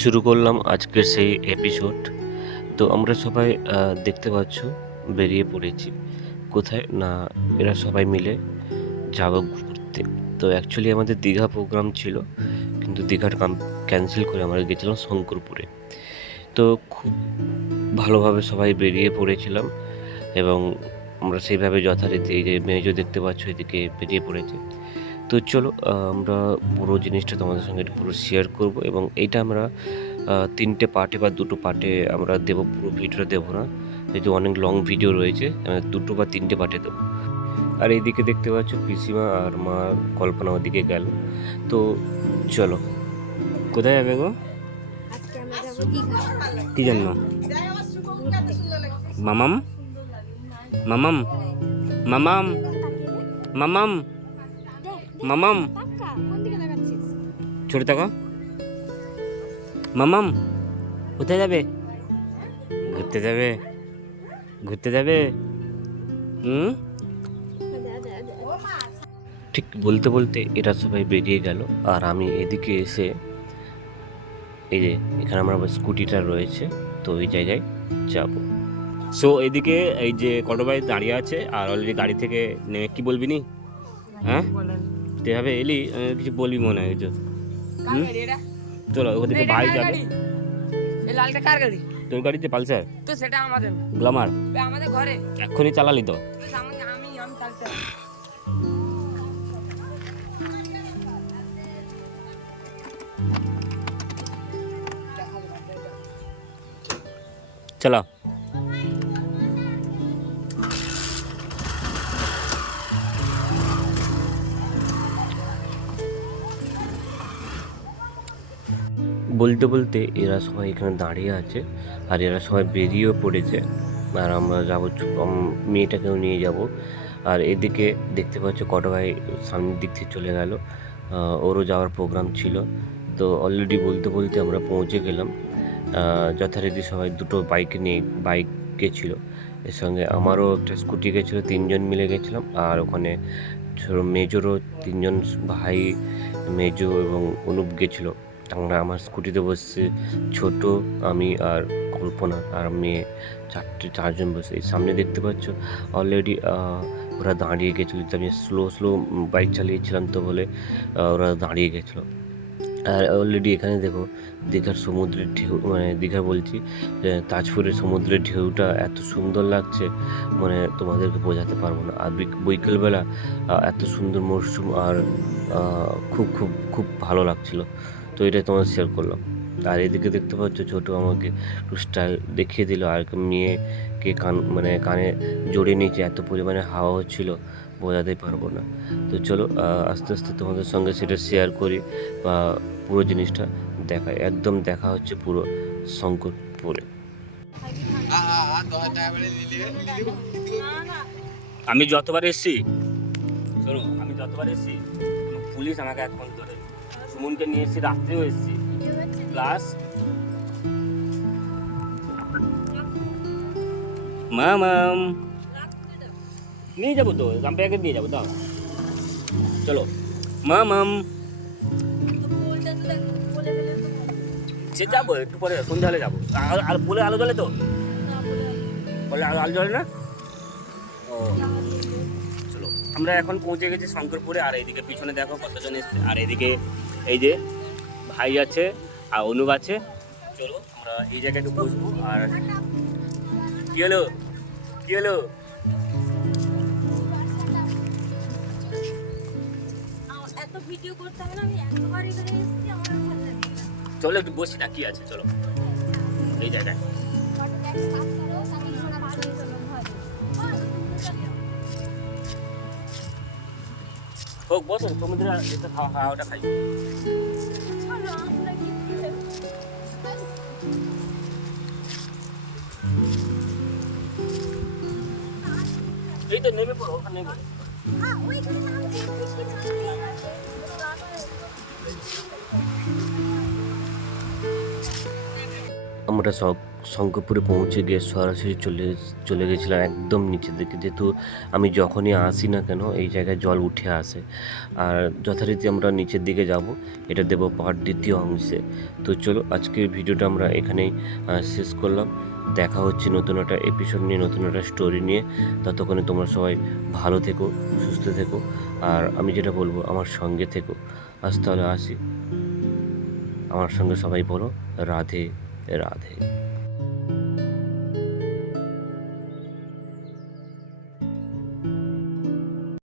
শুরু করলাম আজকের সেই এপিসোড। তো আমরা সবাই দেখতে পাচ্ছ বেরিয়ে পড়েছি। কোথায় না, এরা সবাই মিলে যাব ঘুরতে। তো অ্যাকচুয়ালি আমাদের দীঘা প্রোগ্রাম ছিল, কিন্তু দীঘাটা ক্যান্সেল করে আমরা গেছিলাম শঙ্করপুরে। তো খুব ভালোভাবে সবাই বেরিয়ে পড়েছিলাম এবং আমরা সেইভাবে যথারীতি এই যে মেজো দেখতে পাচ্ছ এদিকে বেরিয়ে পড়েছে। তো চলো আমরা পুরো জিনিসটা তোমাদের সঙ্গে পুরো শেয়ার করব এবং এইটা আমরা 3টে পার্টে বা 2টো পার্টে আমরা দেবো, পুরো ভিডিওটা দেবো না, যেহেতু অনেক লং ভিডিও রয়েছে, 2টো বা 3টে পার্টে দেবো। আর এইদিকে দেখতে পাচ্ছ পিসিমা আর মা কল্পনা ওদিকে গেল। তো চলো, কোথায় যাবে গো? আজকে আমরা যাব দীঘা। কি জন্য? মামাম মামাম মামাম মামাম মামাম, টাকা কোন দিকে লাগাচ্ছিস? ছোট টাকা মামাম, কোথায় যাবে? ঘুরতে যাবে? ঘুরতে যাবে? হুম। ঠিক বলতে বলতে এরা সবাই বেরিয়ে গেল, আর আমি এদিকে এসে এই যে এখানে আমার স্কুটিটা রয়েছে, তো ওই জায়গায় যাব। সো এদিকে এই যে কটো ভাই দাঁড়িয়ে আছে, আর অলরেডি গাড়ি থেকে নেমে কি বলবি নি? হ্যাঁ তেভাবে এলি, কিছু বলবি মনে হয় কিছু? চলো ওদিকে ভাই যাবে। এই লালটা কার গাড়ি? তোর গাড়িতে পালসার? তো সেটা আমাদের গ্ল্যামার আমাদের ঘরে এক্ষুনি চালালি তো? আমি আমি আমি চালতে চলো। বলতে বলতে এরা সবাই এখানে দাঁড়িয়ে আছে, আর এরা সবাই বেরিয়েও পড়েছে, আর আমরা যাবো, মেয়েটাকেও নিয়ে যাব। আর এদিকে দেখতে পাচ্ছ কটো ভাই সামনের দিক থেকে চলে গেল, ওরও যাওয়ার প্রোগ্রাম ছিল। তো অলরেডি বলতে বলতে আমরা পৌঁছে গেলাম। যথারীতি সবাই দুটো বাইক গেছিলো, এর সঙ্গে আমারও একটা স্কুটি গেছিলো, 3জন মিলে গেছিলাম। আর ওখানে মেজরও 3জন ভাই, মেজো এবং অনুপ গেছিলো। আমরা আমার স্কুটিতে বসছে ছোট, আমি আর কল্পনা আর মেয়ে, 4জন বসে। এই সামনে দেখতে পাচ্ছ অলরেডি ওরা দাঁড়িয়ে গেছিলো, আমি স্লো বাইক চালিয়েছিলাম তো বলে ওরা দাঁড়িয়ে গেছিলো। আর অলরেডি এখানে দেখো দীঘার সমুদ্রের ঢেউ, মানে দীঘা বলছি, তাজপুরের সমুদ্রের ঢেউটা এত সুন্দর লাগছে, মানে তোমাদেরকে বোঝাতে পারবো না। আর বিকেলবেলা এত সুন্দর মরশুম, আর খুব খুব খুব ভালো লাগছিল। তো এটা তোমার শেয়ার করলাম। আর এদিকে দেখতে পাচ্ছ ছোট আমাকে একটু স্টাইল দেখিয়ে দিল, আর মেয়েকে কানে জড়িয়ে নিয়েছে, এত পরিমাণে হাওয়া হচ্ছিল বোঝাতেই পারবো না। তো চলো আস্তে আস্তে তোমাদের সঙ্গে সেটা শেয়ার করি বা পুরো জিনিসটা দেখায়। একদম দেখা হচ্ছে পুরো শঙ্করপুরে। আমি যতবার এসছি, শোনো, আমি যতবার এসছি পুলিশ আমাকে এখন ধরে। সুমনকে নিয়ে এসছি, রাত্রেও এসছি, প্লাস মামাম নিয়ে যাবো তো, গাম্পিয়াকে নিয়ে যাবো, দাও চলো মামাম। সে যাবো একটু পরে, সন্ধ্যা হলে যাবো। আর বলে আলো জ্বলে তো? বলে আলো জ্বলে না? ও চলো, আমরা এখন পৌঁছে গেছি শঙ্করপুরে। আর এইদিকে পিছনে দেখো কতজন এসছে, আর এদিকে এই যে ভাই আছে আর অনুপ আছে। চলো আমরা এই জায়গায় একটু বসবো। আর কি হলো, কি হলো? এত ভিডিও করতে হবে না, আমি একবার এখানে এসেছি, আমার আর ভালো লাগে না। চলো একটু বসি না, কি আছে, চলো এই জায়গায়। হোক বসো, সমুদ্রে এসে হাওয়াটা খাই। এই তো নেমে পড়ো, ওখানে নেমে। আমরা শঙ্করপুরে পৌঁছে গিয়ে সরাসরি চলে গেছিলাম একদম নিচের দিকে, যেহেতু আমি যখনই আসি না কেন এই জায়গায় জল উঠে আসে। আর যথারীতি আমরা নিচের দিকে যাব, এটা দেব পার্ট দ্বিতীয় অংশে। তো চলো আজকের ভিডিওটা আমরা এখানেই শেষ করলাম। দেখা হচ্ছে নতুন একটা এপিসোড নিয়ে, নতুন একটা স্টোরি নিয়ে। ততক্ষণে তোমরা সবাই ভালো থেকো, সুস্থ থেকো, আর আমি যেটা বলবো আমার সঙ্গে থেকো। আজ তাহলে আসি, আমার সঙ্গে সবাই বলো রাধে রাধে।